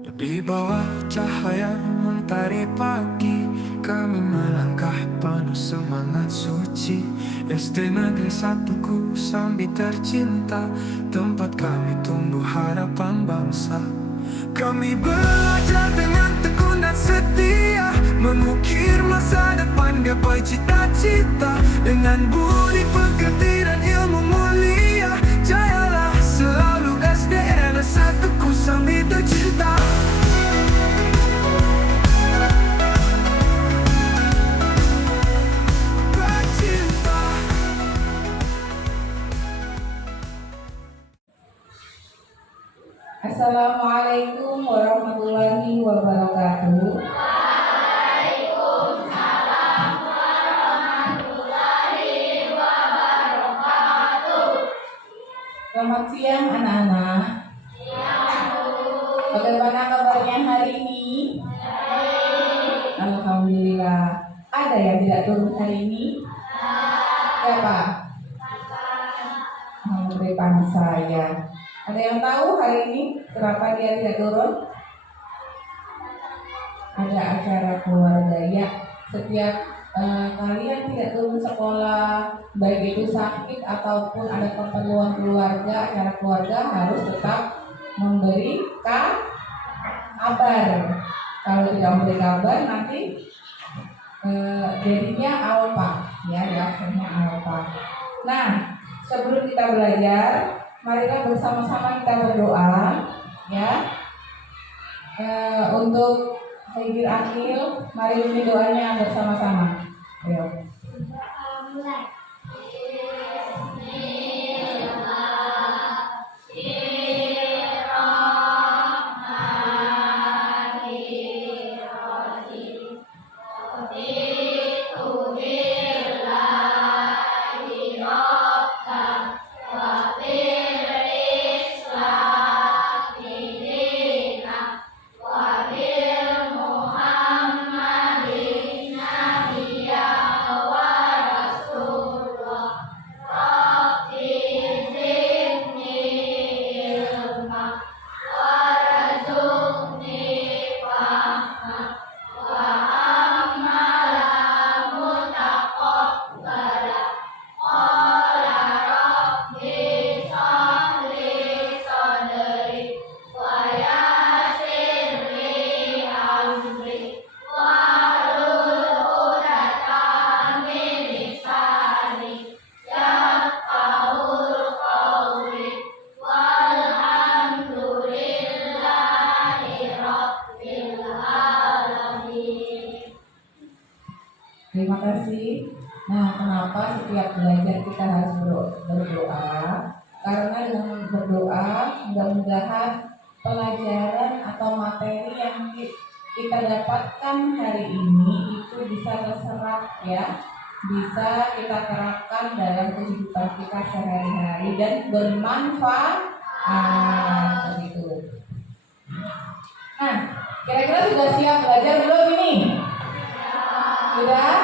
Di bawah cahaya mentari pagi, kami melangkah penuh semangat suci. SD Negeri 1ku Sambi tercinta, tempat kami tumbuh harapan bangsa. Kami belajar dengan tekun dan setia, mengukir masa depan gapai cita-cita. Dengan budi pekerti dan ilmu mulia, jayalah selalu SDN 1ku Sambi tercinta. Assalamualaikum warahmatullahi wabarakatuh. Selamat siang anak-anak. Bagaimana kabarnya hari ini? Alhamdulillah. Ada yang tidak turun hari ini? Siapa? Depan saya. Ada yang tahu hari ini kenapa dia tidak turun? Ada acara keluarga ya. Setiap kalian tidak turun sekolah, baik itu sakit ataupun ada keperluan keluarga, acara keluarga harus tetap memberi kabar. Kalau tidak memberi kabar nanti jadinya alpa, ya reaksinya alpa. Nah, sebelum kita belajar, marilah bersama-sama kita berdoa, ya. Untuk Haidil Akil, mari ini doanya bersama-sama. Ayo. Terima kasih. Nah, kenapa setiap belajar kita harus berdoa? Karena dengan berdoa, mudah-mudahan pelajaran atau materi yang kita dapatkan hari ini itu bisa terserap, ya, bisa kita terapkan dalam kehidupan kita sehari-hari dan bermanfaat. Begitu. Nah, kira-kira sudah siap belajar belum ini? Sudah?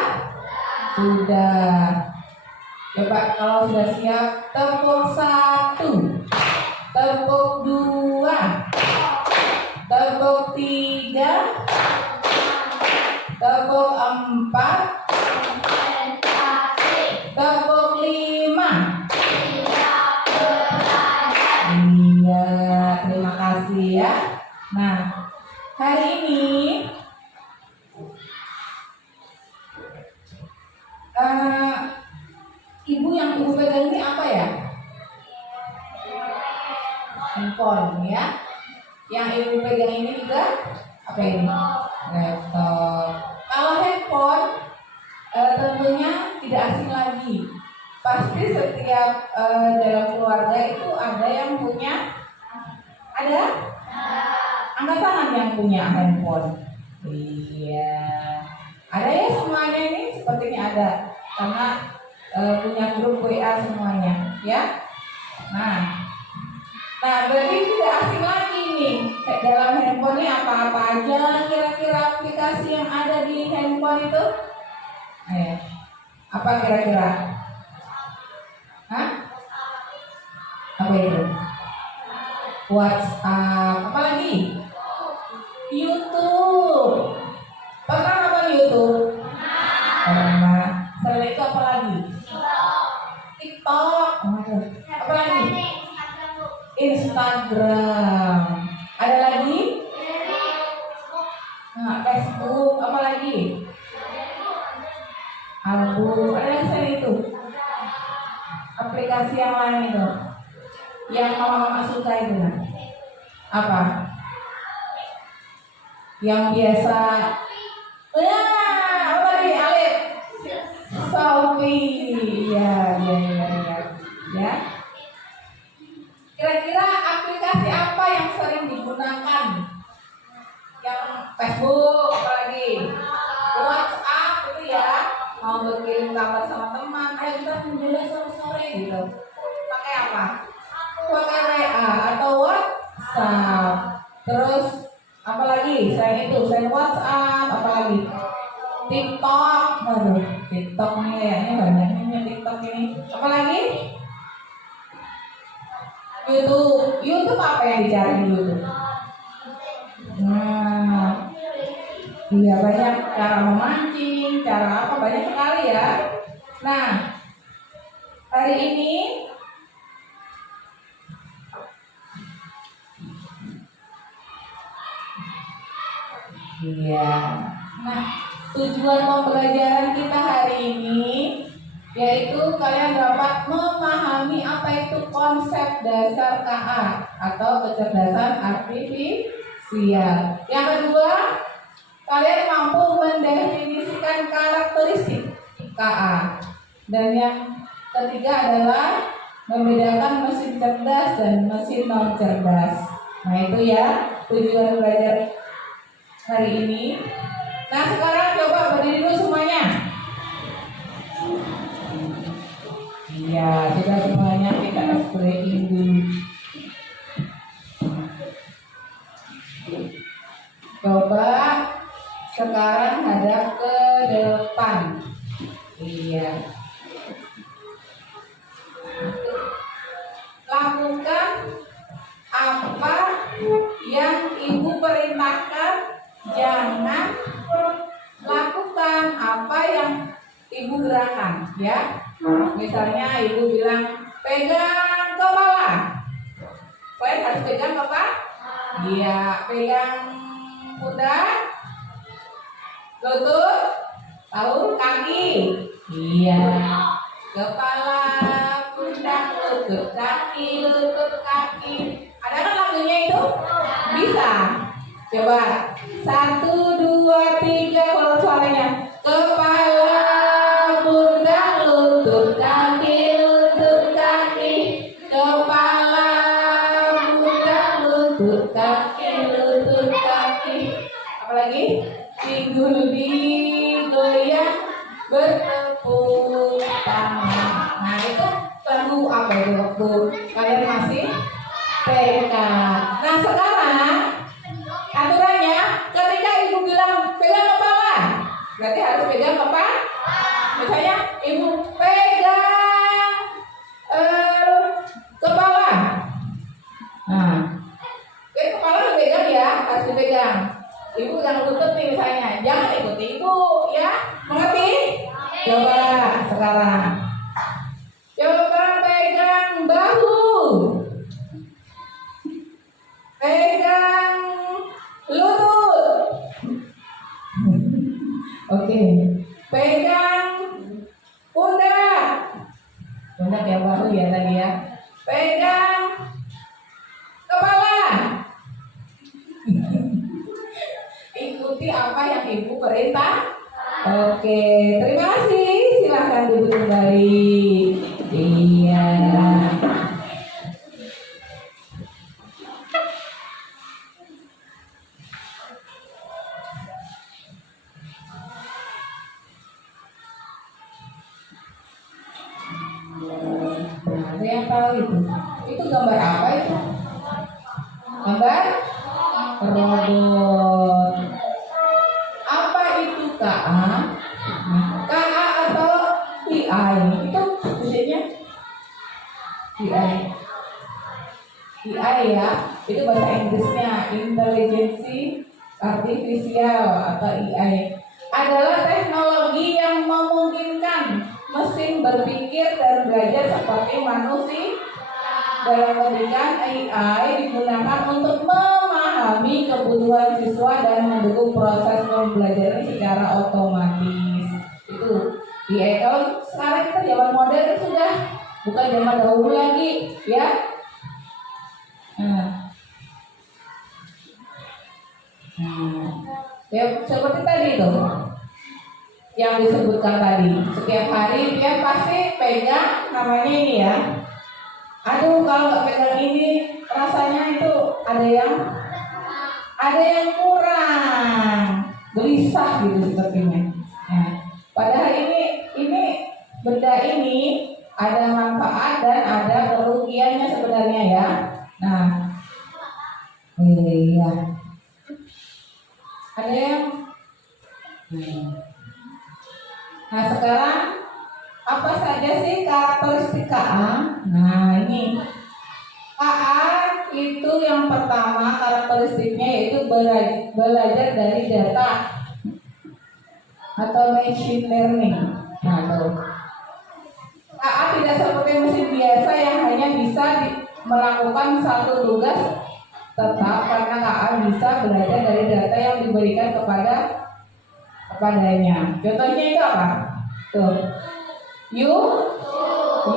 Sudah. Coba kalau sudah siap, tepuk 1, tepuk 2, tepuk 3, tepuk 4, tepuk 5. Iya, terima kasih ya. Nah, hari ini ibu pegang ini apa ya? Handphone, ya. Yang ibu pegang ini juga apa ini? Laptop. Kalau handphone tentunya tidak asing lagi. Pasti setiap dalam keluarga itu ada yang punya. Ada? Angkat tangan yang punya handphone. Iya. Ada ya semuanya ini? Sepertinya ada. Karena punya grup WA semuanya, ya. Nah berarti tidak asing lagi nih. Dalam handphonenya apa-apa aja kira-kira aplikasi yang ada di handphone itu? Apa kira-kira? Hah? Apa itu? WhatsApp, apa lagi? Apa? Yang biasa. Ya, apa tadi Alif? Shopee. Ya. Kira-kira aplikasi apa yang sering digunakan? Yang Facebook, apalagi WhatsApp itu ya, mau berkirim kabar sama teman, ayo kita kumpulnya sore-sore gitu. Pakai apa? Pakai WA atau WhatsApp. Terus apalagi selain itu, selain WhatsApp, apalagi TikTok. Aduh, TikTok nih kayaknya banyak nih TikTok ini. Apalagi YouTube apa yang dicari di YouTube? Nah, iya banyak cara memancing, cara apa banyak sekali ya. Nah, hari ini iya. Nah, tujuan pembelajaran kita hari ini yaitu kalian dapat memahami apa itu konsep dasar KA atau kecerdasan artifisial. Yang kedua, kalian mampu mendefinisikan karakteristik KA. Dan yang ketiga adalah membedakan mesin cerdas dan mesin non cerdas. Nah itu ya tujuan belajar hari ini. Nah sekarang coba berdiri dulu semuanya. Iya, sudah semuanya kita explaining dulu. Coba sekarang hadap ke depan. Iya. Lakukan apa yang ibu perintahkan. Jangan lakukan apa yang ibu gerakan, ya. Misalnya ibu bilang pegang kepala, kalian harus pegang apa? Iya, pegang pundak, lutut, tahu kaki. Iya, kepala, pundak, lutut kaki. Ada kan lagunya itu? Bisa. Coba 1, 2, 3 kalau suaranya kepala, pundak, lutut kaki, kepala, pundak, lutut kaki. Apalagi pinggul digoyang bertepuk tangan. Nah itu lagu apa itu waktu kalian masih TK. Nah sekarang aturannya ketika ibu bilang pegang kepala, berarti harus pegang apa? Misalnya ibu pegang kepala. Nah, kepala dipegang ya, harus dipegang. Ibu pegang lutut nih misalnya, jangan ikuti ibu ya, mengerti? Coba sekarang, coba pegang bahu, pegang lutut. Oke, pegang pundak. Pundak ya, bahu ya tadi ya. Pegang kepala. Ikuti apa yang ibu perintah. Oke, terima kasih. Silahkan duduk kembali. Iya. Ada yang tahu itu? Itu gambar apa itu? Gambar robot. Apa itu KA? KA atau AI? Itu maksudnya AI. AI ya, itu bahasa Inggrisnya Intelligence Artificial atau AI. Adalah teknologi yang memungkinkan mesin berpikir dan belajar seperti manusia. Dalam pendidikan, AI digunakan untuk memahami kebutuhan siswa dan mendukung proses pembelajaran secara otomatis. Itu AI. Kalau sekarang kita zaman modern sudah bukan zaman dahulu lagi, ya. Nah, Nah, ya seperti tadi tuh yang disebutkan tadi. Setiap hari dia pasti pegang namanya ini ya. Aduh, kalau nggak pegang ini rasanya itu ada yang kurang, gelisah gitu sepertinya. Nah, padahal ini benda ini ada manfaat dan ada kerugiannya sebenarnya ya. Nah, iya, ada yang. Nah, sekarang apa saja sih karakteristik KA? Nah, ini KA itu yang pertama karakteristiknya yaitu belajar dari data atau machine learning. Nah, tuh. KA tidak seperti mesin biasa yang hanya bisa melakukan satu tugas tetap, karena KA bisa belajar dari data yang diberikan kepadanya. Contohnya itu apa? Tuh. YouTube.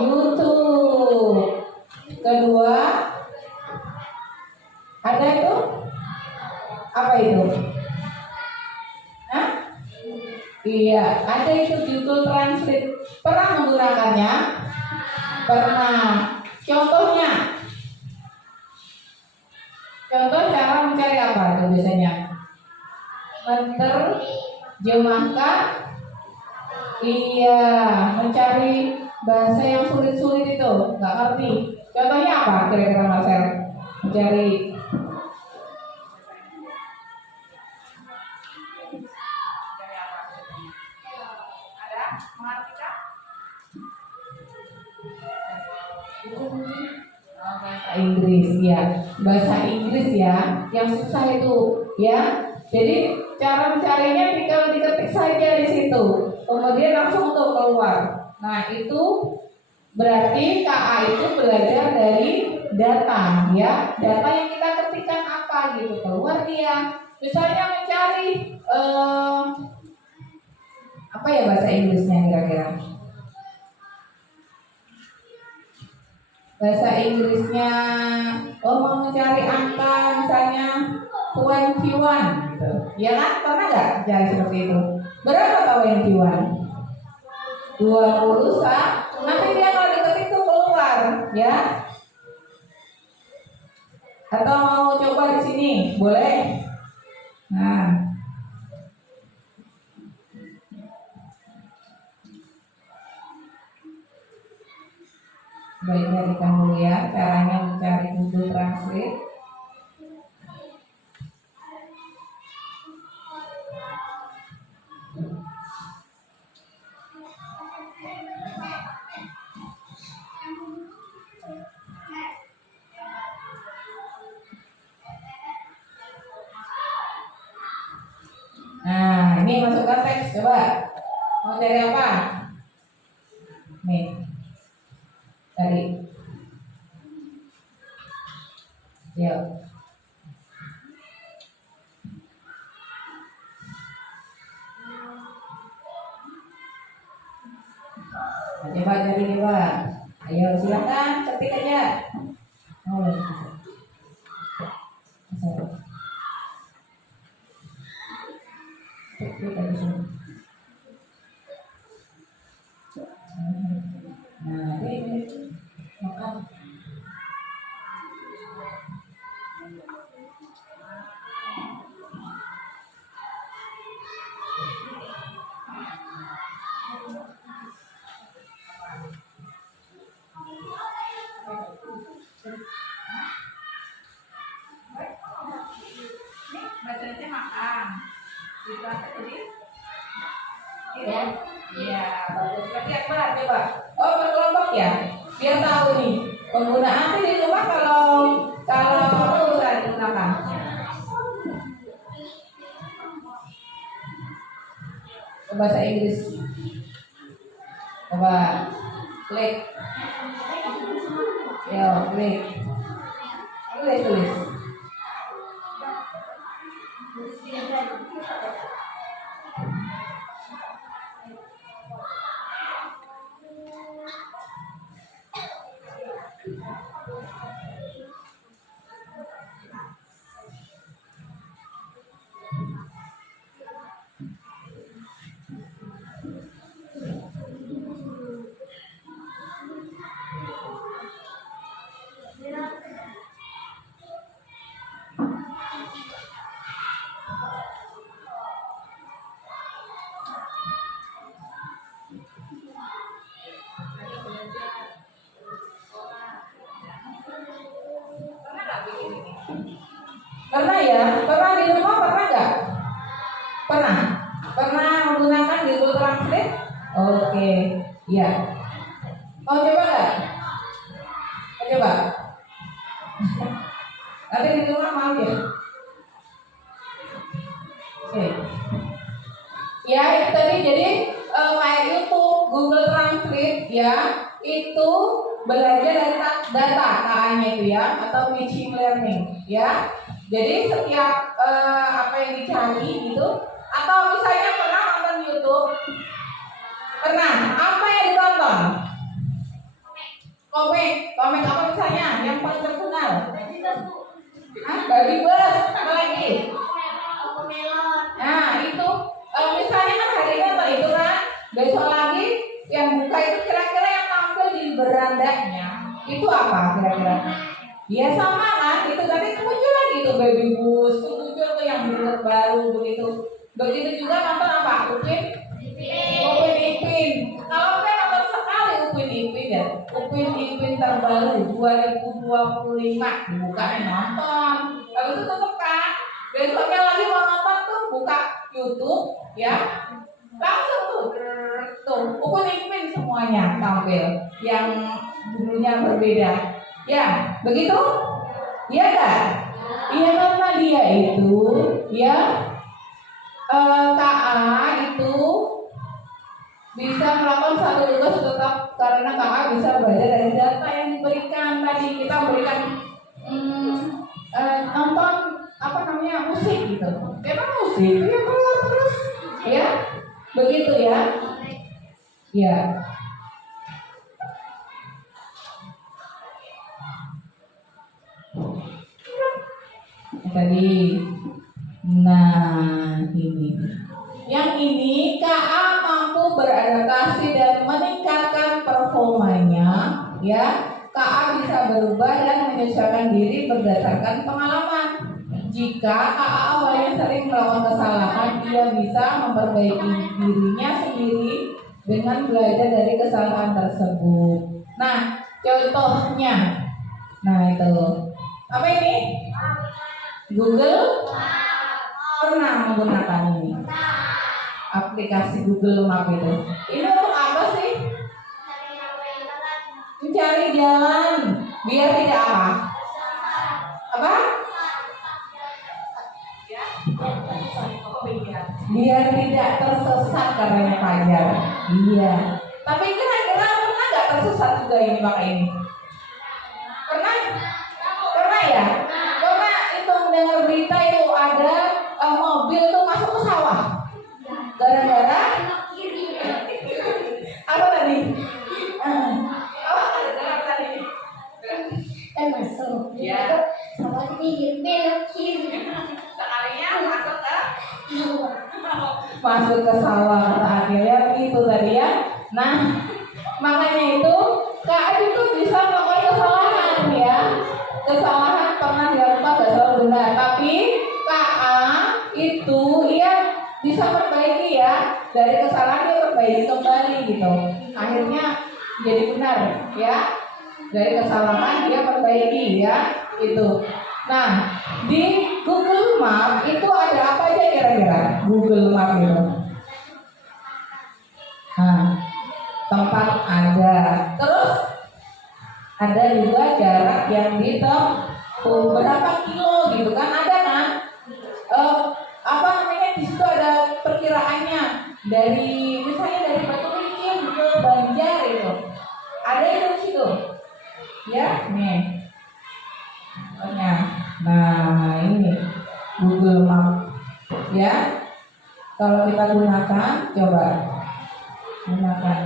Kedua, ada itu apa itu? Hah? Iya, ada itu Google Translate. Pernah menggunakannya? Pernah. Contohnya, contoh cara mencari apa itu biasanya? Menerjemahkan. Iya, mencari bahasa yang sulit-sulit itu, nggak ngerti. Contohnya apa kira-kira Marcel? Mencari. Ada mengartikan? Bahasa Inggris ya, bahasa Inggris ya, yang susah itu ya. Jadi cara mencarinya tinggal diketik saja di situ, kemudian langsung tuh keluar. Nah, itu berarti KA itu belajar dari data ya, data yang kita ketikkan apa gitu keluar dia. Misalnya mencari apa ya bahasa Inggrisnya kira-kira? Bahasa Inggrisnya, mau mencari angka misalnya 21 gitu. Ya kan? Pernah nggak cari seperti itu? Berapa 21? 20 nanti dia kalau diketik tuh keluar ya. Atau mau coba di sini? Boleh. Nah, baik, dari kamu ya caranya mencari Google Translate. Nah, ini masukkan teks, coba. Mau cari apa? Nih, cari. Yuk. Nah, coba cari coba. Ayo silakan ketik aja. Oh, nah, ini makan. Bacanya makan. Kita jadi ya. Iya, bagus. Lagi Akbar coba. Oh, berkelompok ya. Biar tahu nih. Penggunaan di rumah kalau saya digunakan. Bahasa Inggris. Coba klik. Yo, klik. Tulis. ya. Pernah di rumah pernah nggak? Pernah? Pernah menggunakan Google Translate? Oke, ya. Mau coba nggak? Mau coba? Nanti di rumah mau ya? Oke. Ya itu tadi jadi kayak YouTube, Google Translate ya itu belajar dari data KA-nya itu ya atau machine learning ya. Jadi setiap apa yang dicari gitu atau misalnya pernah nonton YouTube, pernah apa yang ditonton? Komik apa misalnya yang paling terkenal? Baby Bus, apa lagi? Nah itu misalnya kan hari ini atau itu kan besok lagi yang buka itu kira-kira yang tampil di berandanya itu apa kira-kira? Ya sama kan itu tadi muncul lagi itu Baby Bus itu muncul tuh yang baru begitu juga nonton apa? Upin Ipin. Kalau saya nonton sekali Upin Ipin ya Upin Ipin terbaru 2025 dibuka nonton habis itu tutup kan besoknya lagi mau nonton tuh buka YouTube ya langsung tuh Upin Ipin semuanya tampil yang dulunya berbeda ya begitu iya kan iya karena dia itu ya KA itu bisa melakukan satu tugas tetap karena KA bisa belajar dari data yang diberikan tadi kita berikan nonton apa namanya musik gitu memang musik ya keluar terus ya begitu ya ya tadi nah ini yang ini KA mampu beradaptasi dan meningkatkan performanya ya KA bisa berubah dan menyesuaikan diri berdasarkan pengalaman jika KA awalnya sering melakukan kesalahan ia bisa memperbaiki dirinya sendiri dengan belajar dari kesalahan tersebut nah contohnya nah itu apa ini Google pernah menggunakan ini aplikasi Google Map itu ini untuk apa sih mencari jalan biar tidak apa biar tidak tersesat karena fajar iya tapi kira-kira pernah nggak tersesat juga ini pakai ini pernah ya pernah itu mendengar berita itu ada mobil tuh masuk ke sawah gara-gara apa tadi masuk ya sawah ini belok kiri sekalinya masuk ke sawah akhirnya itu tadi ya nah makanya itu KA itu bisa melakukan kesalahan ya kesalahan pernah dilakukan gak selalu benar tapi KA itu ia bisa perbaiki ya dari kesalahan dia perbaiki kembali gitu akhirnya jadi benar ya dari kesalahan dia perbaiki ya itu nah di Google Map itu ada apa aja kira-kira Google Map itu nah tempat ada terus ada juga jarak yang ditempuh berapa kilo gitu kan ada kan apa namanya di situ ada perkiraannya dari misalnya dari Batu Licin ke Banjar itu ada itu di situ ya nih nah ini Google Map ya kalau kita gunakan coba gunakan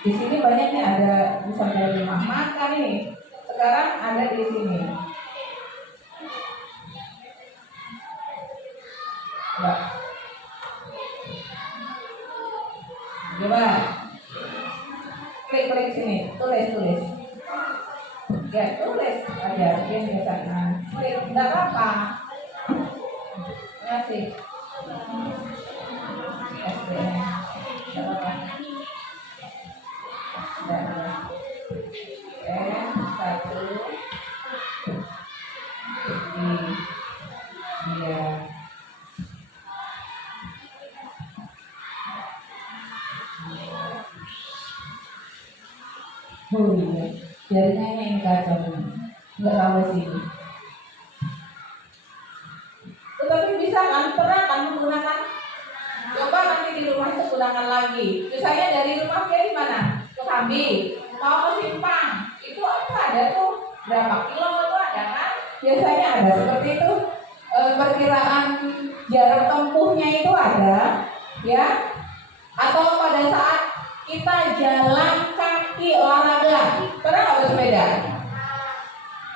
di sini banyak nih ada bisa dari rumah makan nih sekarang ada di sini coba klik sini tulis ya tulis aja yang biasa klik nggak apa-apa kasih satu Iya. Oh iya, jaringannya ini kacau. Nggak tahu sih. Tetapi bisa kan, pernah kan menggunakan? Coba nanti di rumah itu gunakan lagi. Misalnya dari rumah dia di mana? Ke Kambi, mau ke Simpang. Itu apa ada tuh? Berapa kilo itu ada kan? Biasanya ada seperti itu. Perkiraan jarak tempuhnya itu ada, ya. Atau pada saat kita jalan kaki olahraga, pernah nggak bersepeda?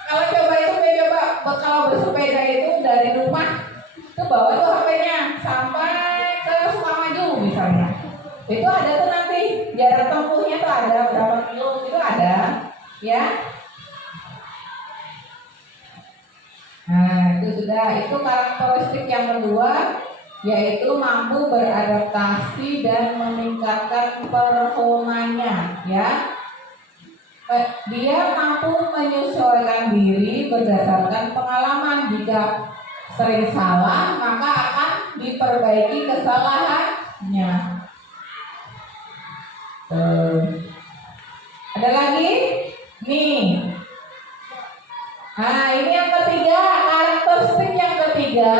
Kalau coba itu kalau bersepeda itu dari rumah ke bawah tuh HP-nya sampai ke Sukamaju misalnya, itu ada tuh nanti jarak tempuhnya tuh ada berapa kilo itu ada, ya. Nah itu sudah, itu karakteristik yang kedua, yaitu mampu beradaptasi dan meningkatkan performanya, ya. Dia mampu menyesuaikan diri berdasarkan pengalaman. Jika sering salah, maka akan diperbaiki kesalahannya. Ada lagi? Nih. Nah, ini yang ketiga, karakteristik yang ketiga,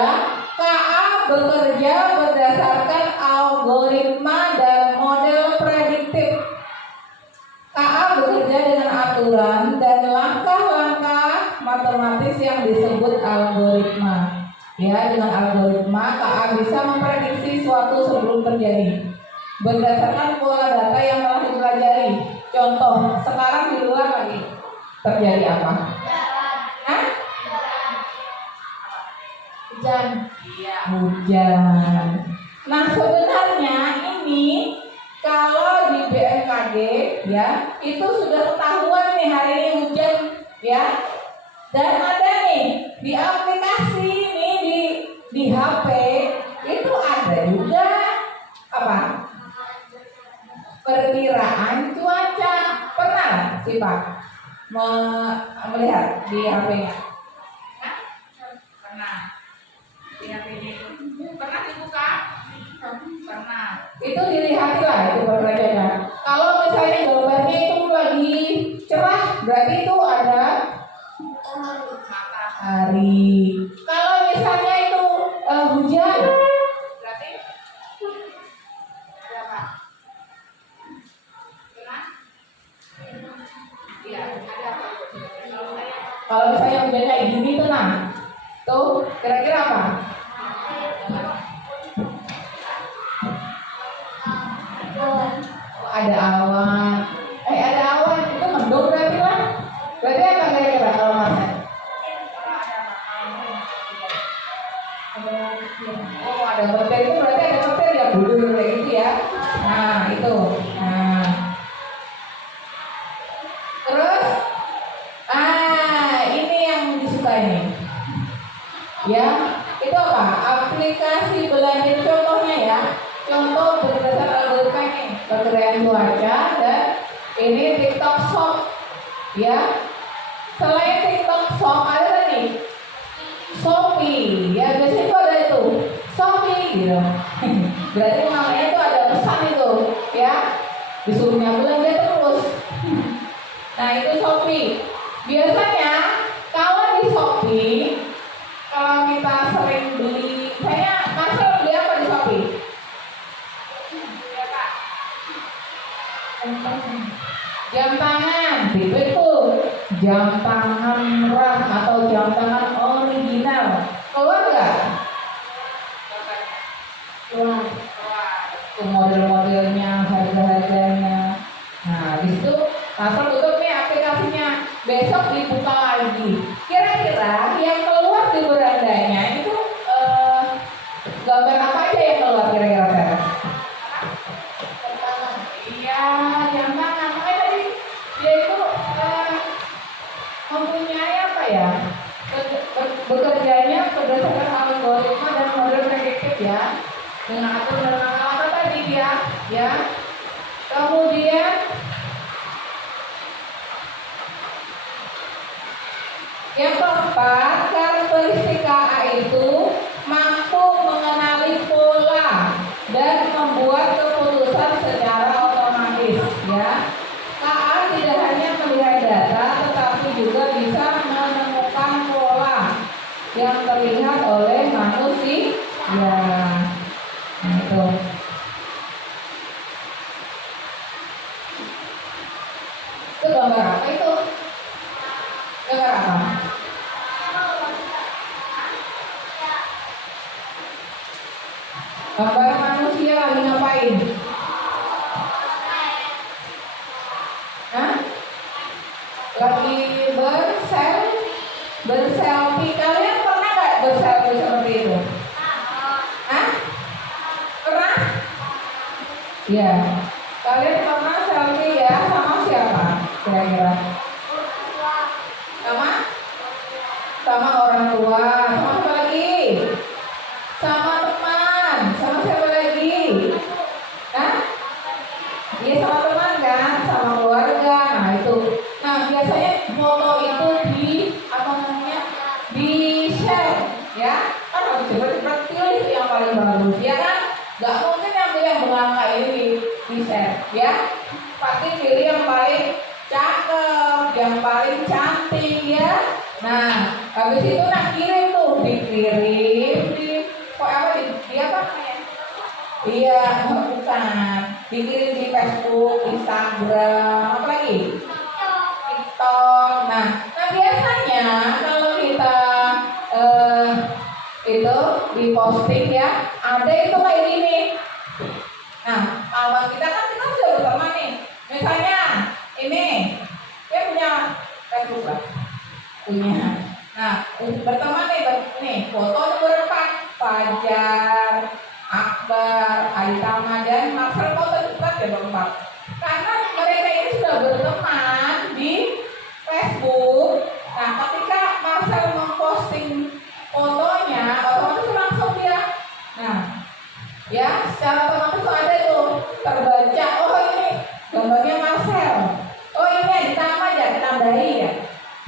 KA bekerja berdasarkan algoritma dan model prediktif. KA bekerja dengan aturan dan langkah-langkah matematis yang disebut algoritma. Ya, dengan algoritma KA bisa memprediksi suatu sebelum terjadi berdasarkan pola data yang telah dipelajari. Contoh, sekarang di luar lagi terjadi apa? Hah? Hujan. Iya, hujan. Nah, sebenarnya ini kalau di BMKG ya, itu sudah ketahuan nih hari ini hujan ya. Dan ada nih di aplikasi nih di HP itu ada juga apa? Perkiraan cuaca. Pernah sih Pak melihat di HP-nya? Pernah. Di HP-nya itu pernah dibuka? Pernah. Itu dilihat lah itu perbedaannya. Kalau misalnya gambarnya itu lagi cerah, berarti itu ada matahari. Kalau misalnya itu hujan, berarti ada apa? Iya, ada apa? Kalau misalnya hujannya kayak gini tuh nah, tuh kira-kira apa? Ada awan. Ada awan itu mendung berarti lah. Berarti apa kira-kira kalau masnya? Oh ada petir itu berarti ada petir ya budur kayak gitu ya. Nah itu. Nah. Terus ini yang disukai nih. Ya, itu apa? Aplikasi belajar contohnya ya. Contoh berdasarkan algoritma ini, perkiraan cuaca dan ini TikTok Shop, ya. Selain TikTok Shop ada lagi Shopee, ya biasanya itu ada itu Shopee gitu. Berarti namanya itu ada pesan itu, ya. Disuruhnya belanja terus. Nah itu Shopee. Biasanya kalau di Shopee, kalau kita sering beli, saya masuk beli apa di Shopee? Jam tangan, itu jam tangan murah atau jam tangan original. Keluar nggak? Keluar. Model-modelnya, harga-harganya. Nah, di situ langsung tutup nih aplikasinya. Besok dibuka lagi. Kira-kira yang keluar di berandanya itu gambar apa aja yang keluar kira-kira saya? Iya, jam tangan. Makanya tadi dia itu mempunyai apa ya? Bekerjanya berdasarkan algoritma dan model prediktif ya. Dengan aturan apa tadi dia, ya. Kemudian yang keempat, karakteristik yang terlihat oleh manusia. Nah itu. Itu gambar apa itu? Gambar apa? Gambar manusia lagi ngapain? Hah? Lagi berselfie. Kalian pernah nggak berselfie seperti itu? Hah? Pernah? Ya. Kalian pernah selfie ya sama siapa? Kira-kira? Sama orang tua. Sama siapa lagi? Sama teman. Sama siapa lagi? Hah? Iya sama teman kan? Sama keluarga. Nah itu. Nah biasanya foto itu di share ya. Kan harus cepet-cepet pilih yang paling bagus ya kan? Gak mungkin yang belakang ini di share ya. Pasti pilih yang paling cakep, yang paling cantik ya. Nah, habis itu kirim tuh, dikirim di apa namanya? Iya, bukan. Dikirim di Facebook, Instagram, apa lagi? TikTok. Nah biasanya kalau kita itu di posting ya, ada itu kayak gini. Nah, kawan kita kan sudah berteman nih. Misalnya ini dia punya Facebook lah, punya. Nah, berteman nih, foto berempat, Fajar, Akbar, Aitama dan Marcel, foto cepat ya berempat. Karena mereka ini sudah berteman di Facebook. Nah, ketika Marcel memposting fotonya, otomatis langsung dia. Nah, ya secara otomatis ada tuh terbaca. Oh ini gambarnya Marcel. Oh ini ditambah ya, ditambahi ya.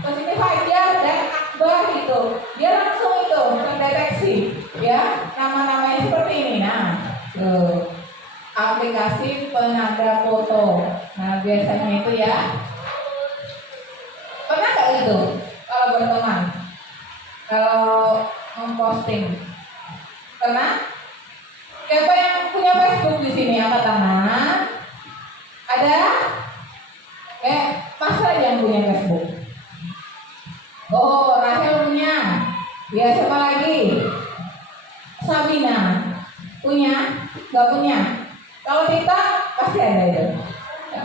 Terus ini Fajar dan Akbar gitu. Dia langsung itu terdeteksi ya nama-namanya seperti ini. Nah, tuh aplikasi penanda foto. Nah biasanya itu ya. Pernah nggak gitu kalau berteman? Kalau memposting? Pernah? Siapa yang punya Facebook di sini? Angkat tangan. Ada? Masa yang punya Facebook? Oh, Rahel punya. Ya, siapa lagi? Sabina punya? Gak punya? Kalau TikTok pasti ada itu.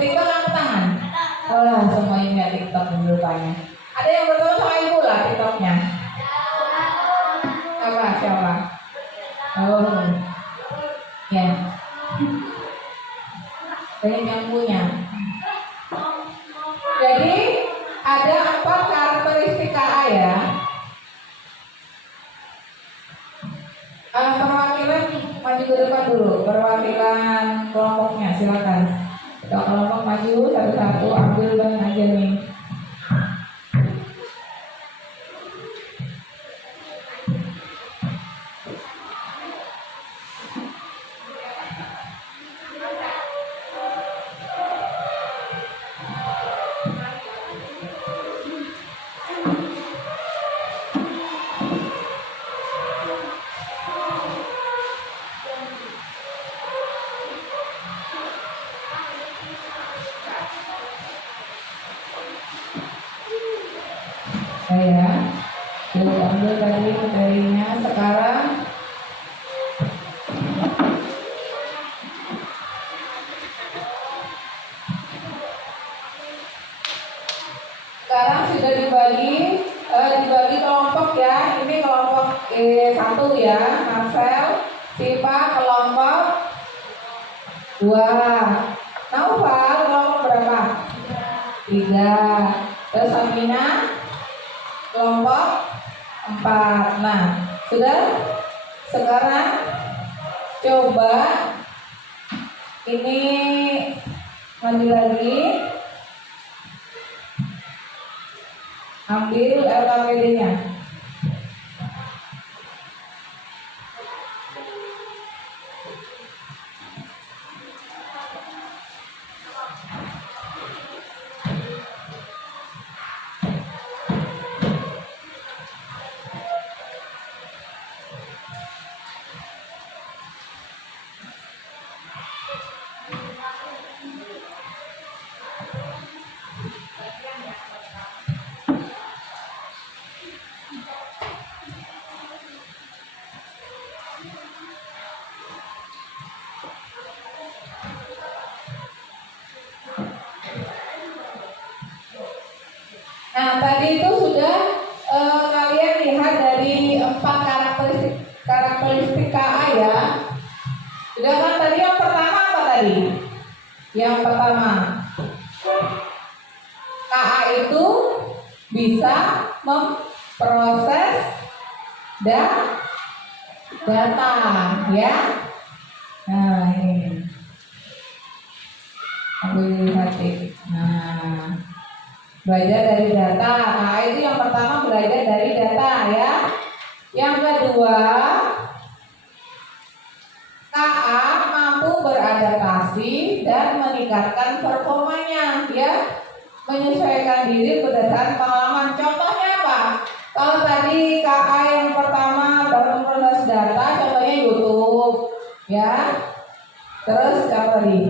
TikTok angkat tangan. Oh, semuanya punya TikTok rupanya. Ada yang bertemu sama ibu lah TikToknya. Siapa? Oh. Ya, banyak yang punya. Jadi ada 4 karakteristik KA ya. Perwakilan maju ke depan dulu. Perwakilan kelompoknya silakan. Kalau kelompok maju satu-satu, ambil ban aja nih. Saya ambil tadi materinya. Sekarang sudah dibagi kelompok ya. Ini kelompok 1 ya, Marcel, Siva kelompok 2, Naufal kelompok berapa? 3, terus Amina kelompok 4. Nah, sudah. Sekarang coba ini maju lagi, ambil LKPD-nya. karakteristik KA ya. Sedangkan tadi yang pertama apa tadi? Yang pertama, KA itu bisa memproses data ya. Nah ini, ambil hati. Nah, belajar dari data. Nah itu yang pertama, belajar dari data ya. Yang kedua, KA mampu beradaptasi dan meningkatkan performanya ya, menyesuaikan diri berdasarkan pengalaman. Contohnya apa? Kalau tadi KA yang pertama dalam proses data, contohnya YouTube ya. Terus apa tadi?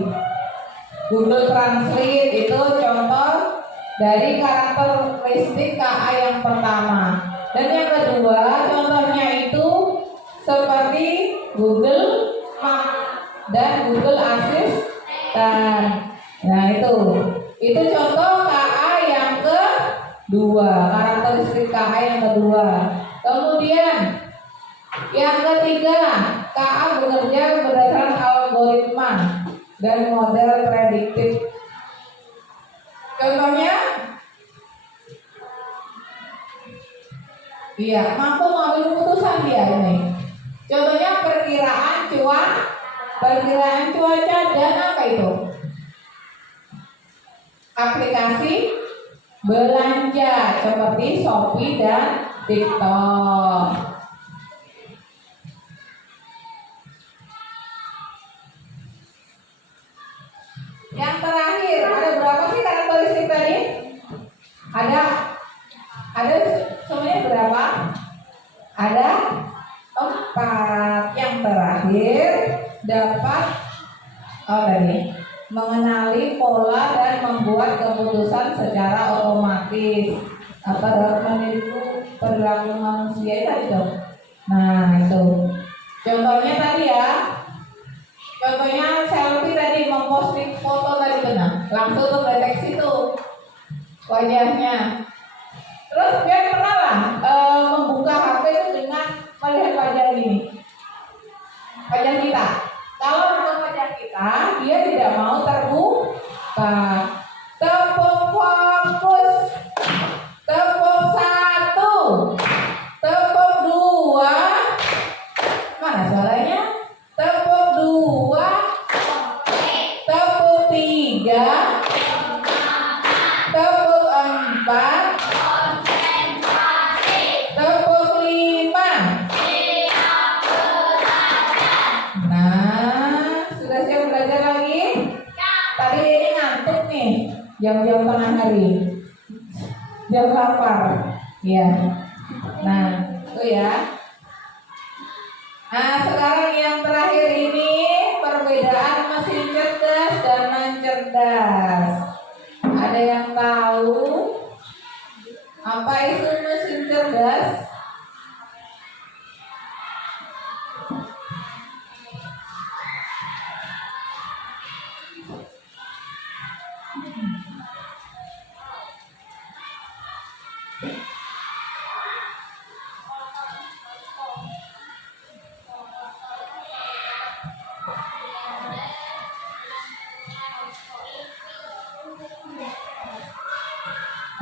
Google Translate itu contoh dari karakteristik KA yang pertama. Dan yang kedua, contohnya itu seperti Google Map dan Google Assistant. Nah itu contoh KA yang kedua, karakteristik KA yang kedua. Kemudian yang ketiga, KA bekerja berdasarkan algoritma dan model prediktif. Contohnya, iya, mampu mengambil keputusan dia ini. Contohnya perkiraan cuaca dan apa itu? Aplikasi belanja seperti Shopee dan TikTok. Yang terakhir, ada berapa sih karakteristik tadi? Ada sebenarnya berapa? Ada 4. Yang terakhir dapat mengenali pola dan membuat keputusan secara otomatis. Apa dapat meniru perilaku manusia itu? Nah itu. Contohnya tadi ya. Contohnya selfie tadi, memposting foto tadi benar, langsung terdeteksi tuh wajahnya. Terus dia pernah lah membuka HP itu dengan melihat wajah ini, wajah kita. Kalau bukan wajah kita, dia tidak mau terbuka. Tepuk fokus, tepuk 1, tepuk 2, mana suaranya? Tepuk 2, tepuk 3, tepuk 4, tepuk 5. Nah, sudah siap belajar lagi? Tadi ini ngantuk nih, jam-jam tengah hari, jam lapar, ya. Nah, itu ya. Nah, sekarang yang terakhir ini perbedaan mesin cerdas dan non cerdas. Ada yang tahu apa itu mesin cerdas?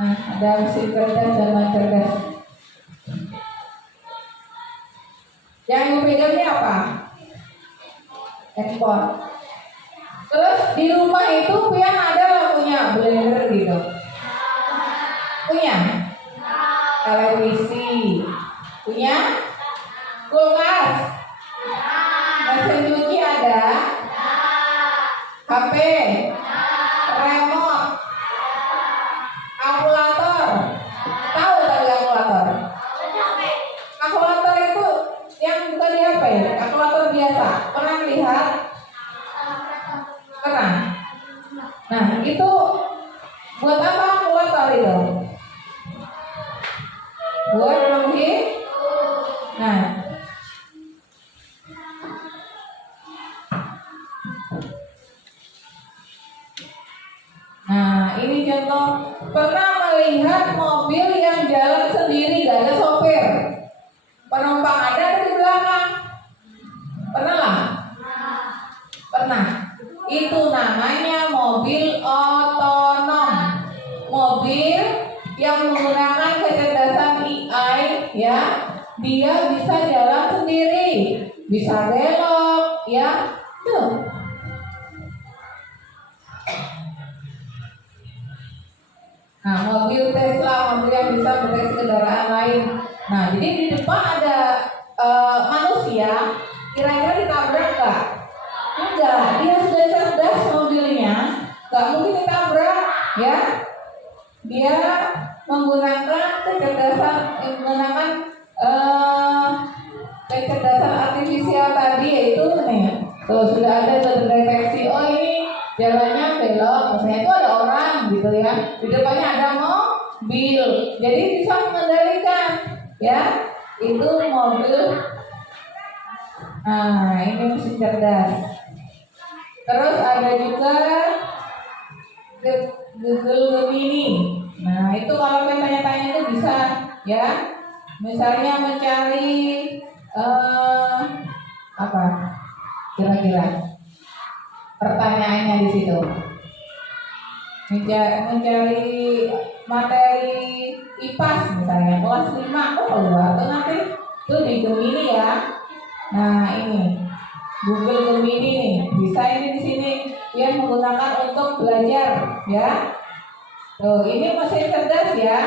Nah, ada mesin cerdas dan non cerdas. Yang ibu pegang ini apa? Handphone. Terus di rumah itu Pian ada punya blender gitu? Punya? Televisi? Punya? Kulkas? Mesin cuci ada? HP? Remote? Kalkulator? Tahu tadi kalkulator? Kalkulator itu yang bukan di HP, kalkulator biasa. Pernah lihat? Pernah? Nah, itu buat apa kalkulator itu? Buat menghitung. Nah, ini contoh. Pernah melihat mobil yang jalan sendiri, gak ada sopir, penumpang ada di belakang. juga bisa jalan sendiri, bisa belok, ya. Tuh. Nah, mobil Tesla, mobil yang bisa berbagai kendaraan lain. Nah, jadi di depan ada manusia, kira-kira ditabrak nggak? Enggak, dia sudah cerdas mobilnya, nggak mungkin ditabrak, ya. Dia menggunakan kecerdasan artifisial tadi, yaitu nih, tuh sudah ada terdeteksi. Oh, ini jalannya belok, misalnya itu ada orang gitu ya, di depannya ada mobil, jadi bisa mengendalikan, ya. Itu mobil. Nah, ini mesin cerdas. Terus ada juga Google Gemini. Nah, itu kalau tanya-tanya itu bisa, ya. Misalnya mencari apa? Kira-kira pertanyaannya di situ. Mencari materi IPAS misalnya kelas 5, keluar tuh nanti tuh di Gemini, ya. Nah, ini Google Gemini nih, bisa ini di sini yang menggunakan untuk belajar, ya. Tuh, ini mesin cerdas, ya.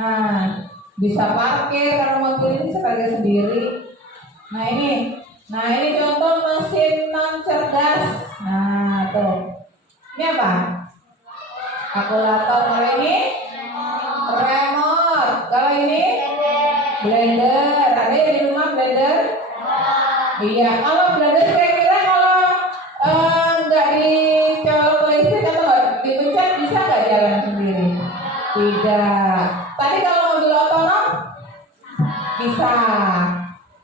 Nah, bisa parkir kalau mobil ini bisa parkir sendiri. Nah, ini contoh mesin non cerdas. Nah, tuh. Ini apa? Kalkulator. Kalau ini remote. Kalau ini blender. Ada yang di rumah blender? Iya. Kalau blender kira-kira kalau nggak dicolok listrik atau nggak dipencet bisa nggak jalan sendiri? Tidak. Tadi kalau mobil otonom bisa.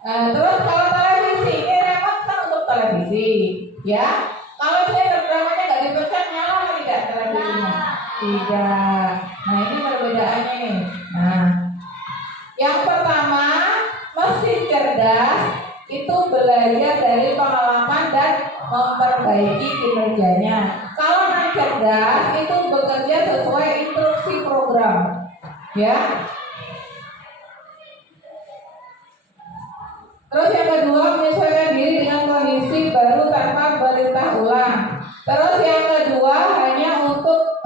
Terus kalau televisi, ini remote kan untuk televisi, ya. Kalau saya remote-nya nggak dipencet, nyala atau tidak televisinya? Tidak. Nah, ini perbedaannya nih. Nah, yang pertama, mesin cerdas itu belajar dari pengalaman dan memperbaiki kinerjanya. Kalau non cerdas itu bekerja sesuai instruksi program, ya. Terus yang kedua, menyesuaikan diri dengan kondisi baru tanpa perintah ulang. Terus yang kedua,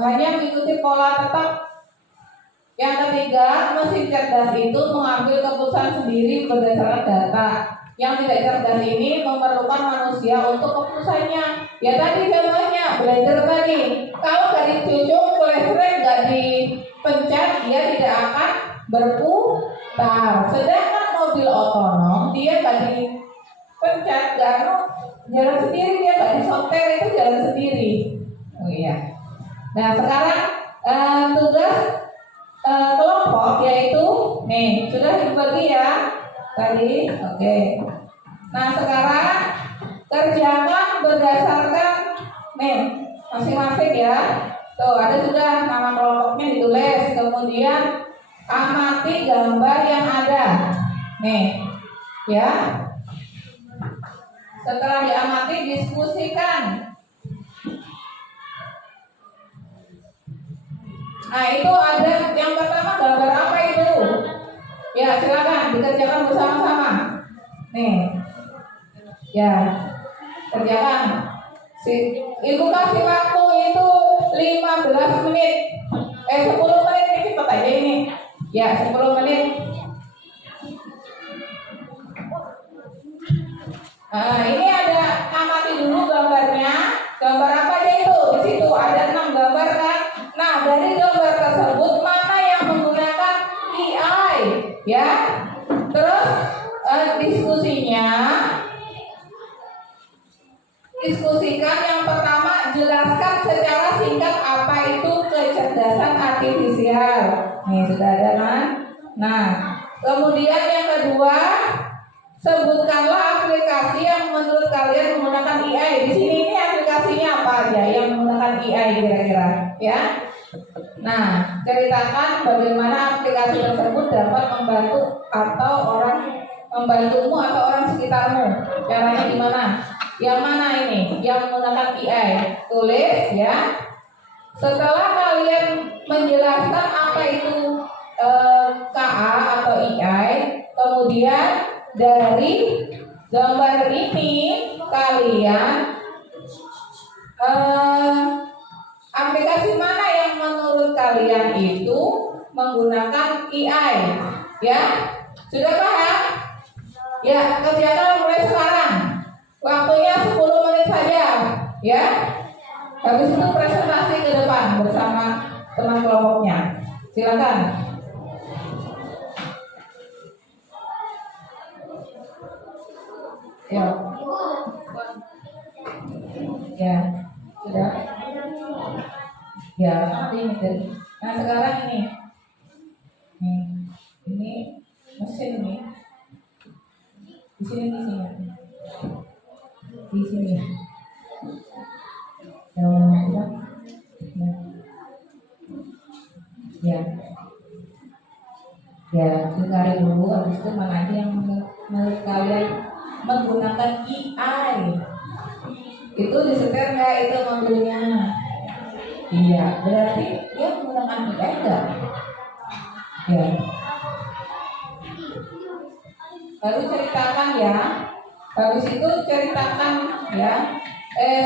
hanya mengikuti pola tetap. Yang ketiga, mesin cerdas itu mengambil keputusan sendiri berdasarkan data. Yang tidak cerdas ini memerlukan manusia untuk keputusannya. Ya tadi contohnya blender tadi, kalau nggak dicucuk listrik, nggak dipencet, dia tidak akan berputar. Sedangkan mobil otonom dia nggak dipencet, jalan sendiri, dia nggak disetir, itu jalan sendiri. Oh iya. Nah, sekarang tugas kelompok yaitu nih sudah dibagi, ya tadi. Oke. Nah, sekarang kerjakan berdasarkan nih masing-masing, ya. Tuh ada sudah nama kelompoknya ditulis, kemudian amati gambar yang ada nih, ya. Setelah diamati, diskusikan. Nah, itu ada yang pertama, gambar apa itu? Ya, silakan dikerjakan bersama-sama. Nih, ya, kerjakan. Ibu kasih waktu itu 15 menit. 10 menit ini cepat aja ini. Ya, 10 menit. Nah, ini ada amati dulu gambarnya. Gambar apa aja itu? Di situ ada 6 gambar, kan? Nah, dari gambar tersebut mana yang menggunakan AI, ya? Terus diskusikan. Yang pertama, jelaskan secara singkat apa itu kecerdasan artifisial. Nih, sudah ada, kan? Nah, kemudian yang kedua, sebutkanlah aplikasi yang menurut kalian menggunakan AI. Di sini ini aplikasinya apa aja yang menggunakan AI kira-kira, ya? Nah, ceritakan bagaimana aplikasi tersebut dapat membantumu atau orang sekitarmu. Caranya gimana? Yang mana ini? Yang menggunakan AI. Tulis, ya. Setelah kalian menjelaskan apa itu KA atau AI, Kemudian dari gambar ini kalian aplikasi mana yang menurut kalian itu menggunakan AI? Ya, sudah paham? Ya, kerjakan mulai sekarang. Waktunya 10 menit saja. Ya, habis itu presentasi ke depan bersama teman kelompoknya. Silakan. Ya. Ya, sudah. Ya, nanti ini. Nah, sekarang ini. Nih, ini mesin nih. Di sini. Di sini. Ya. Ya, cari dulu. Habis itu mana aja yang menurut kalian menggunakan AI? Itu disetir nggak itu mobilnya? Iya, berarti dia menggunakan AI enggak? Ya. Baru ceritakan ya. Habis itu ceritakan ya.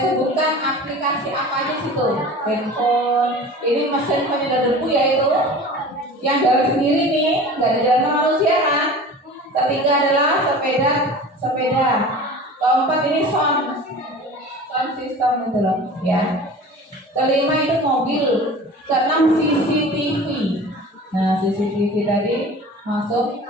Sebutkan aplikasi apa aja situ. Handphone. Ini mesin penyedot debu ya itu. Yang jalan sendiri nih, nggak ada jalan manusia kan? Ketiga adalah sepeda. Keempat ini sound system gitu loh, ya. Kelima itu mobil. Keenam CCTV. Nah, CCTV tadi masuk.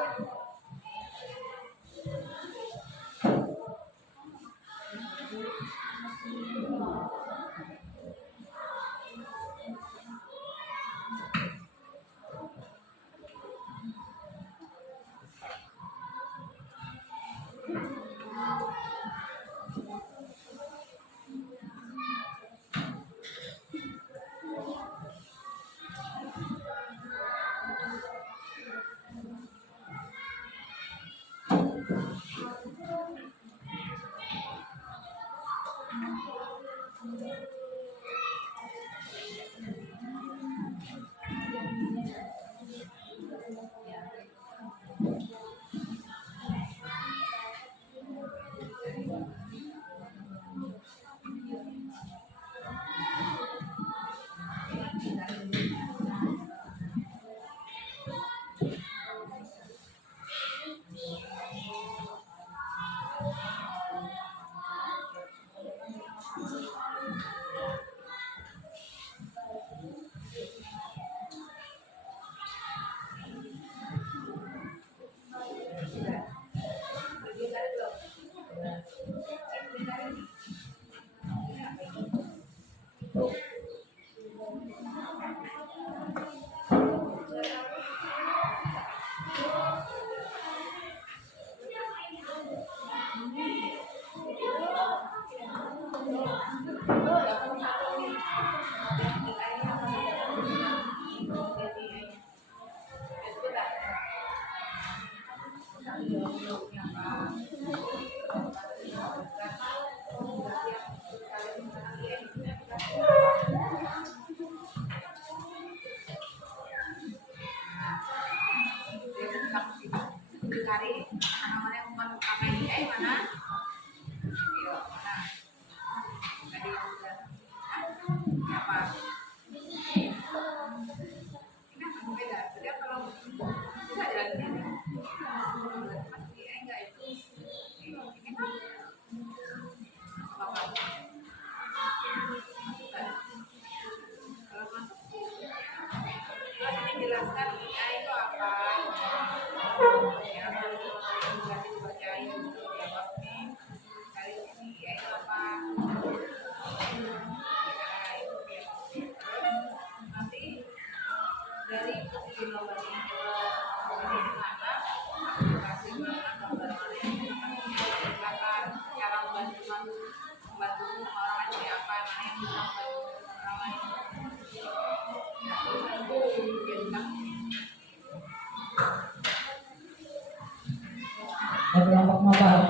Kelompok mobile.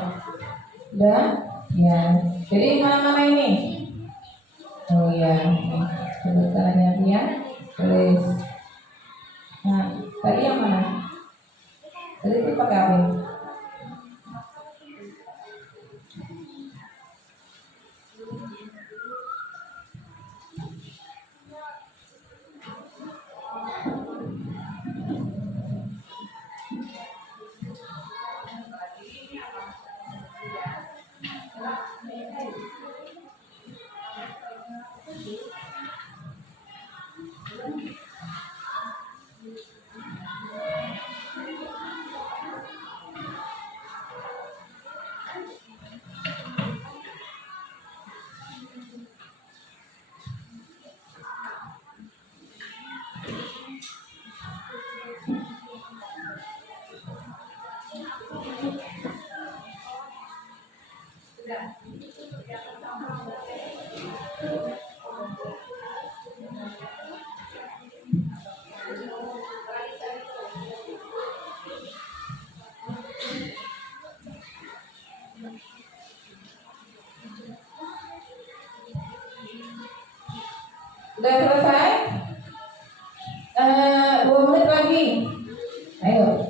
Udah? Ya. Jadi mana-mana ini? Oh ya. Sebutkan aja ya. Tulis. Nah, tadi yang mana? Jadi itu pakai apa? Sudah selesai? 2 menit lagi. Ayo.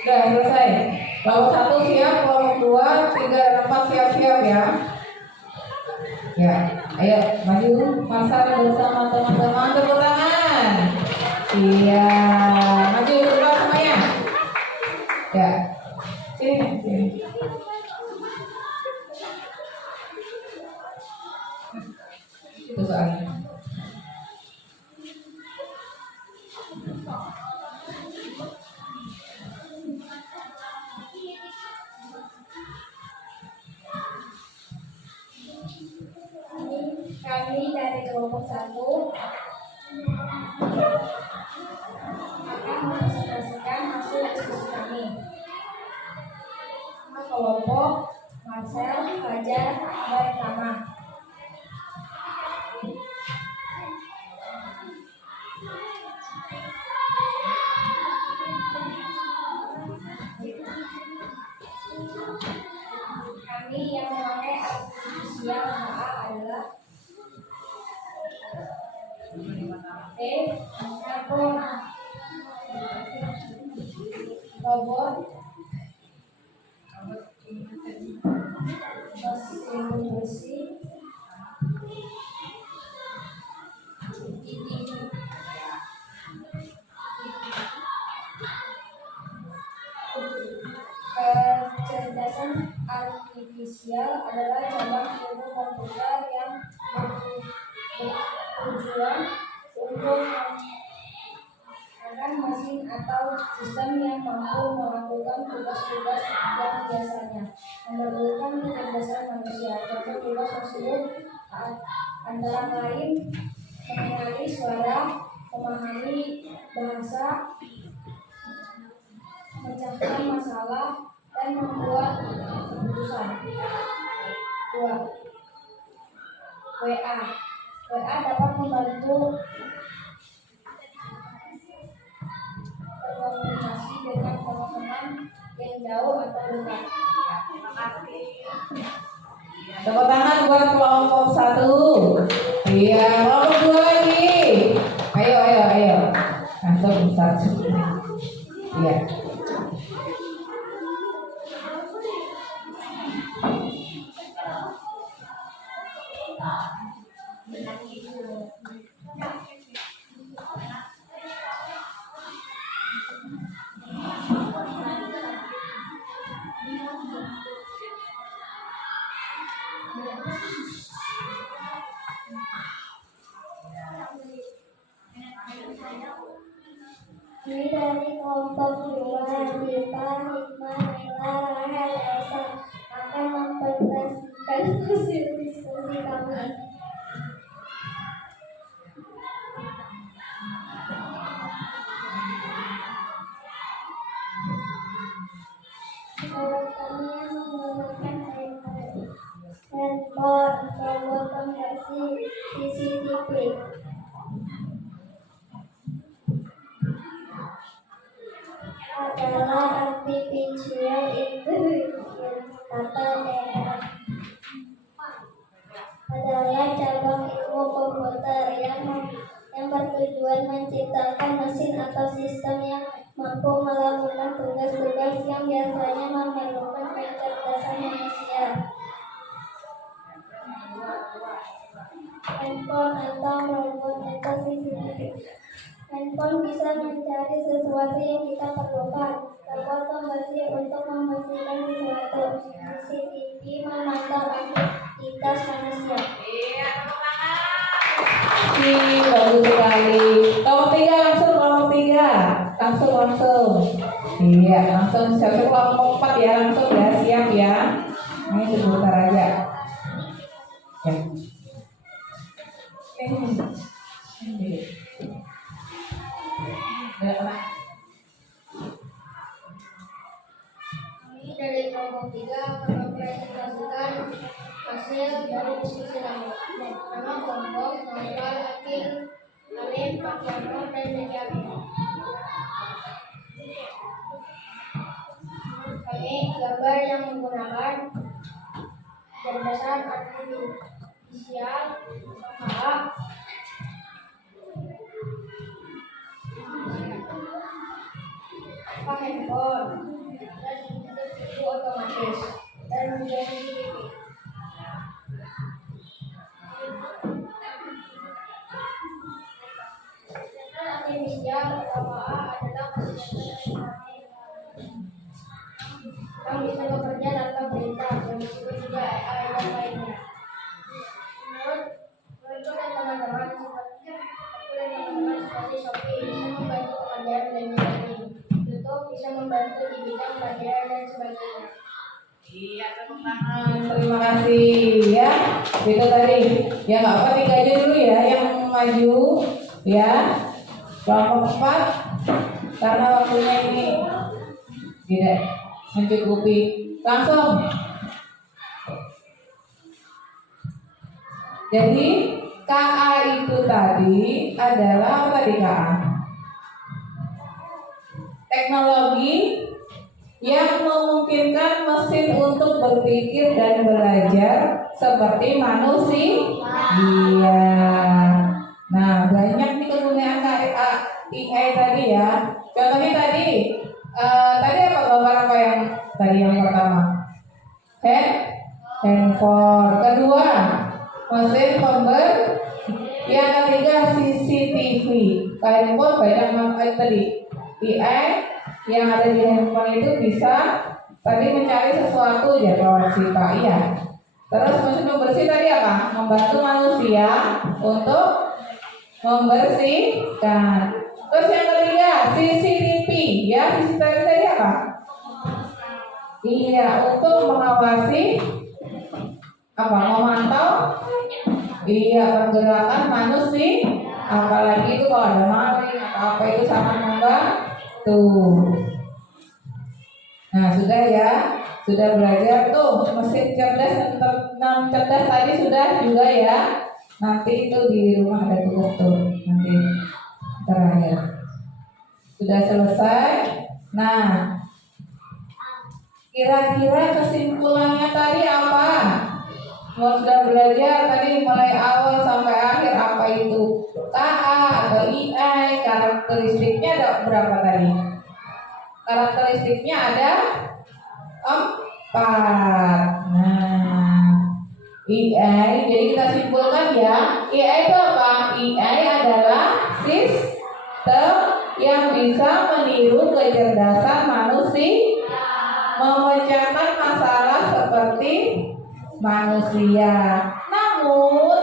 Sudah selesai. Kelompok 1 siap, kelompok 2, 3, dan 4 siap-siap ya. Ya, ayo maju pasar bersama teman-teman, tepuk tangan. Iya, maju berdua semuanya. Ya, sini. Itu soalnya. Kami dari kelompok 1 akan mempresentasikan hasil diskusi kami. Nama kelompok Marcel, Fajar, dan Tama. Kami yang memakai artifisial HA adalah karbon, robot, mesin besi, kecerdasan artifisial adalah cabang ilmu komputer yang bertujuan untuk menggunakan mesin atau sistem yang mampu melakukan tugas-tugas yang biasanya memerlukan kecerdasan manusia. Contoh tugas tersebut antara lain mengenali suara, memahami bahasa, memecahkan masalah, dan membuat keputusan. 2. WA. WA dapat membantu berkomunikasi dengan teman-teman yang jauh atau dekat. Terima kasih. Tepuk tangan buat kelompok 1. Iya, kelompok 2 lagi. Ayo. Langsung satu. Iya. Ini dari kelompok 2, Dita, Hikmah, Nela, Rahel, Elsa akan mempresentasikan hasil diskusi kami. Menurut kami yang menggunakan handphone, tombol konversi CCTV, adalah artificial intelligence atau AI. Adalah cabang ilmu komputer yang bertujuan menciptakan mesin atau sistem yang mampu melakukan tugas-tugas yang biasanya memerlukan kecerdasan manusia. Handphone atau robot atau CCTV. Handphone bisa mencari sesuatu yang kita perlukan. Robot konversi untuk membersihkan sesuatu. CCTV memantau aktivitas manusia. Bagus sekali. Kelompok 3 langsung, kelompok 3. Langsung. Iya, langsung siap kelompok 4 ya, langsung ya, siap ya. Ini sebentar aja. Ya. Kami dari kelompok 3 akan mempresentasikan hasil dari diskusi kami. Nama kelompok Novel, Akil, Alif, Pakiano, dan Nejati. Kami gambar yang menggunakan kecerdasan artifisial, handphone, dan itu otomatis, dan juga CCTV. Artifisial atau AA adalah kecerdasan yang bisa bekerja tanpa perintah, yang disebut juga AI dan lainnya. Menurutku dan teman-teman seperti Shopee bisa membantu pekerjaan dan marketing. YouTube bisa membantu di bidang pelajaran dan sebagainya. Iya, tepuk tangan. Terima kasih ya. Itu tadi. Ya nggak apa, 3 aja dulu ya yang maju ya. Kelompok 4 karena waktunya ini tidak mencukupi. Langsung. Jadi KA itu tadi adalah apa tadi KA? Teknologi yang memungkinkan mesin untuk berpikir dan belajar seperti manusia. Iya. Nah, banyak nih kegunaan AI tadi ya. Contohnya tadi apa gambar apa yang tadi yang pertama? Handphone. Kedua, mesin pember. Yang ketiga CCTV. Handphone banyak manfaat tadi. AI yang ada di handphone itu bisa tadi mencari sesuatu ya kalau si Pak iya. Terus mesin pembersih tadi apa? Membantu manusia untuk membersihkan. Terus yang ketiga, CCTV. Ya, CCTV tadi apa? Iya, untuk mengawasi apa? Memantau iya pergerakan manusia. Apalagi itu kalau ada maling atau apa itu sangat membantu. Nah, sudah ya. Sudah belajar tuh mesin cerdas dan cerdas tadi sudah juga ya. Nanti itu di rumah ada tugas tuh nanti terakhir. Sudah selesai. Nah, kira-kira kesimpulannya tadi apa? Mau sudah belajar tadi mulai awal sampai akhir apa itu KA atau IAI, karakteristiknya ada berapa tadi? Karakteristiknya ada 4. Nah, IAI, jadi kita simpulkan ya, IAI itu apa? IAI adalah sistem yang bisa meniru kecerdasan manusia, memecahkan masalah seperti manusia. Namun,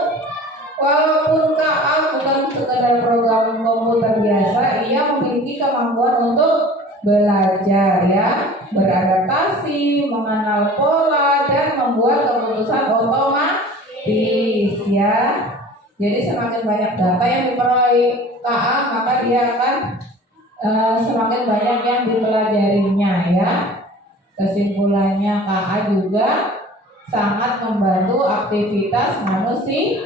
walaupun KA bukan sekedar program komputer biasa, ia memiliki kemampuan untuk belajar ya, beradaptasi, mengenal pola dan membuat keputusan otomatis ya. Jadi semakin banyak data yang diperoleh KA, maka dia akan semakin banyak yang dipelajarinya ya. Kesimpulannya KA juga sangat membantu aktivitas manusia.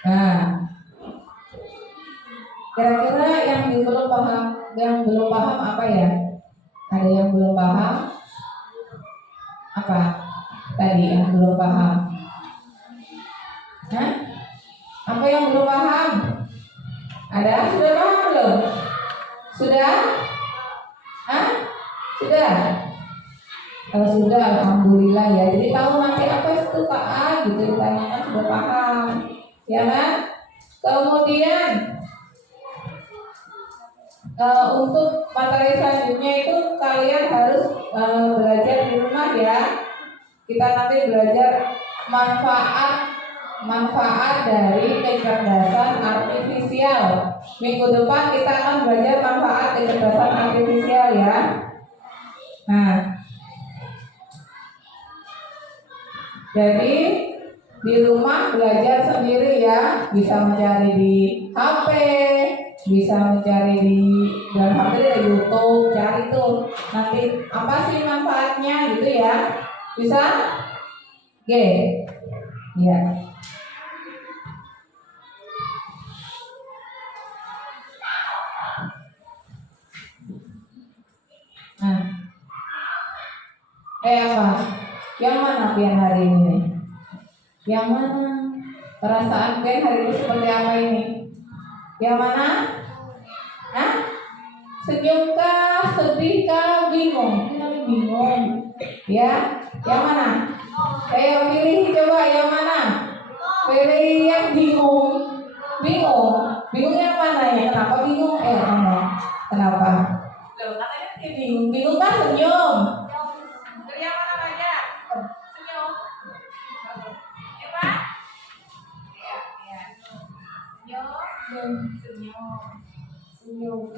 Nah, kira-kira yang belum paham apa ya? Ada yang belum paham? Apa? Tadi yang belum paham? Hah? Apa yang belum paham? Ada? Sudah paham belum? Sudah? Hah? Sudah? Kalau sudah, alhamdulillah ya. Jadi tahu nanti apa itu KA gitu ditanyakan sudah paham, ya kan? Kemudian untuk materi selanjutnya itu kalian harus belajar di rumah ya. Kita nanti belajar manfaat dari kecerdasan artifisial. Minggu depan kita akan belajar manfaat kecerdasan artifisial ya. Nah, jadi di rumah belajar sendiri ya, bisa mencari di HP, bisa mencari di dalam HP ada YouTube, cari tuh nanti apa sih manfaatnya gitu ya, bisa? Oke, ya. Nah, apa? Yang mana pian hari ini? Yang mana? Perasaan pian hari ini seperti apa ini? Yang mana? Hah? Senyum kah? Sedih kah? Bingung? Kita bingung. Ya? Yang mana? Ayo pilih coba yang mana? Pilih yang bingung. Bingung? Bingung yang mana ya? Kenapa bingung? Ngomong. Kenapa? Loh, katanya bingung. Bingung kah? Senyum. Yang mana aja? Senyum. Coba. Ya. Senyum.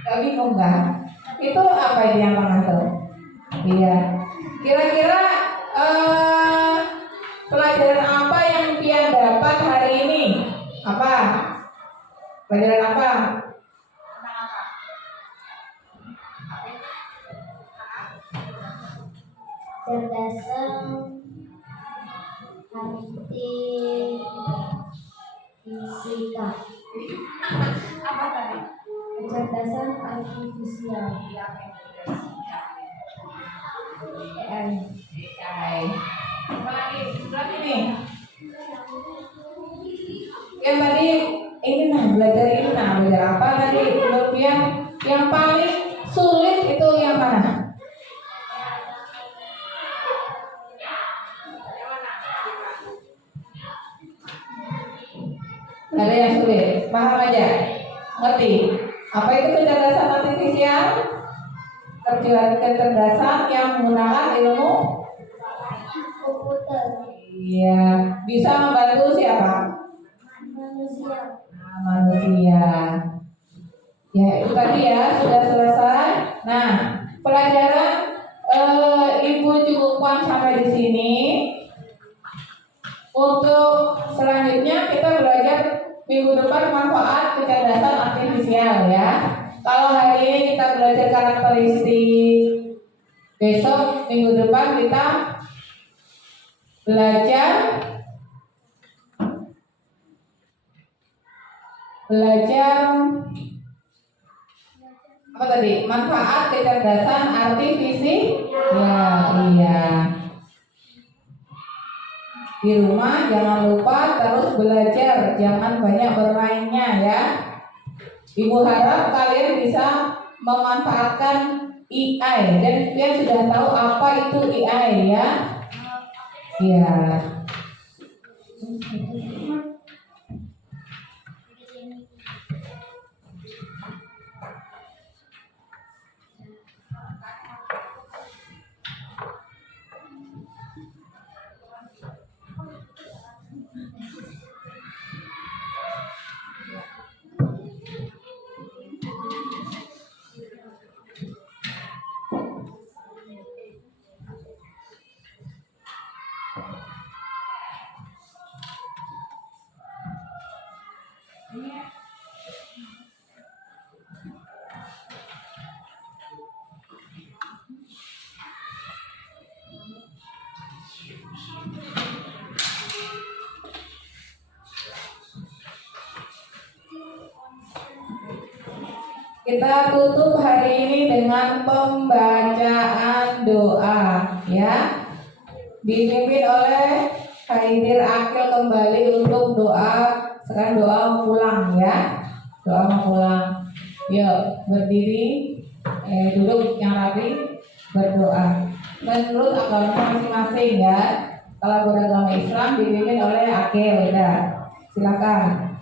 Gak bingung kan? Itu apa ini yang tengah tuh? Iya. Kira-kira pelajaran apa yang Pian dapat hari ini? Apa? Pelajaran apa? Cerdasan fisika. Apa tadi? Kecerdasan artifisial. AI. Apa lagi? Berarti nih. Yang tadi ini belajar apa tadi? Menurut yang paling sulit itu yang mana? Ada yang sulit, paham aja, ngerti? Apa itu kecerdasan artifisial? Kecerdasan yang menggunakan ilmu komputer, Iya, bisa membantu siapa? manusia. Nah, manusia. Ya, itu tadi ya, sudah selesai. Nah, pelajaran Ibu cukupkan sampai di sini. Untuk selanjutnya kita belajar minggu depan manfaat kecerdasan artifisial ya. Kalau hari ini kita belajar karakteristik, besok minggu depan kita belajar apa tadi? Manfaat kecerdasan artifisial. Ya, iya. Di rumah jangan lupa terus belajar, jangan banyak bermainnya ya. Ibu harap kalian bisa memanfaatkan AI dan kalian sudah tahu apa itu AI ya. Iya. Kita tutup hari ini dengan pembacaan doa ya. Dipimpin oleh Haidir Akil kembali untuk doa. Sekarang doa pulang ya. Doa mau pulang. Yuk berdiri, duduk yang rapi, berdoa. Menurut agama masing-masing ya. Kalau beragama Islam dipimpin oleh Akil ya. Silakan.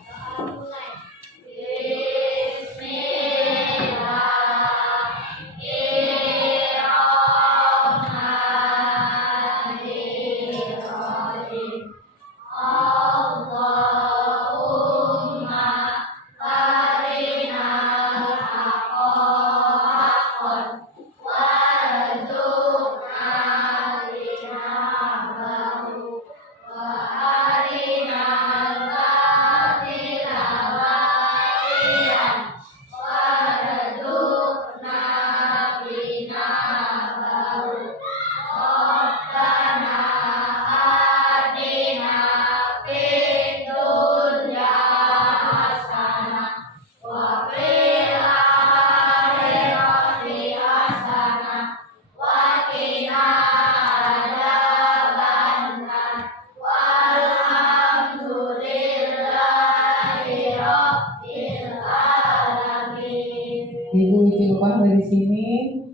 Ibu cukupkan dari sini.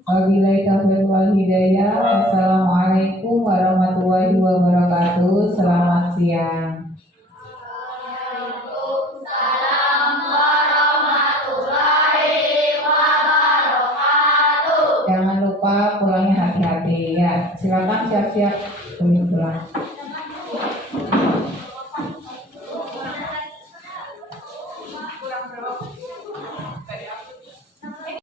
Wabillahi taufiq wal hidayah. Assalamualaikum warahmatullahi wabarakatuh. Selamat siang. Jangan lupa pulangnya hati-hati ya. Silakan siap-siap pulang.